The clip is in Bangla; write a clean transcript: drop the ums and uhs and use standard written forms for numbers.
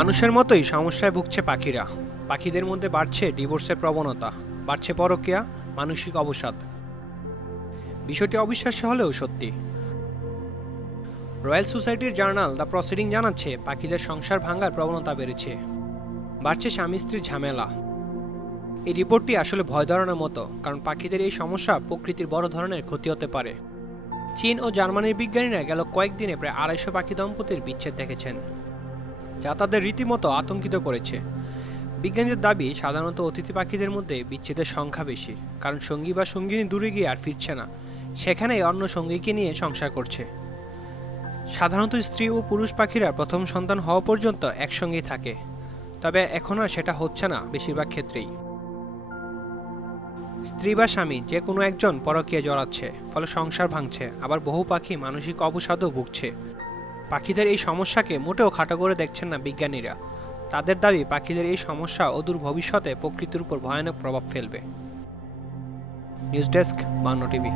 মানুষের মতোই সমস্যায় ভুগছে পাখিরা। পাখিদের মধ্যে বাড়ছে ডিভোর্সের প্রবণতা, বাড়ছে পরকীয়া, মানসিক অবসাদ। বিষয়টি অবিশ্বাস্য হলেও সত্যি। রয়্যাল সোসাইটির জার্নাল দ্য প্রসিডিং জানাচ্ছে পাখিদের সংসার ভাঙার প্রবণতা বেড়েছে, বাড়ছে স্বামী স্ত্রীর ঝামেলা। এই রিপোর্টটি আসলে ভয় ধরানোর মতো, কারণ পাখিদের এই সমস্যা প্রকৃতির বড় ধরনের ক্ষতি হতে পারে। চীন ও জার্মানির বিজ্ঞানীরা গেল কয়েকদিনে প্রায় 250 পাখি দম্পতির বিচ্ছেদ দেখেছেন, যা তাদের রীতিমতো আতঙ্কিত করেছে। বিজ্ঞানীদের দাবি, সাধারণত অতিথি পাখিদের মধ্যে বিচ্ছেদের সংখ্যা বেশি, কারণ সঙ্গী বা সঙ্গিনী দূরে গিয়ে আর ফিরছে না, সেখানেই অন্য সঙ্গীকে নিয়ে সংসার করছে। সাধারণত স্ত্রী ও পুরুষ পাখিরা প্রথম সন্তান হওয়া পর্যন্ত একসঙ্গেই থাকে, তবে এখন আর সেটা হচ্ছে না বেশিরভাগ ক্ষেত্রেই। স্ত্রী বা স্বামী যে কোনো একজন পরকীয়ায় জড়াচ্ছে, ফলে সংসার ভাঙছে, আবার বহু পাখি মানসিক অবসাদও ভুগছে। পাখিদের এই সমস্যাকে মোটেও খাটো করে দেখছেন না বিজ্ঞানীরা। তাদের দাবি, পাখিদের এই সমস্যা অদূর ভবিষ্যতে প্রকৃতির উপর ভয়ানক প্রভাব ফেলবে। News desk, Bangla TV.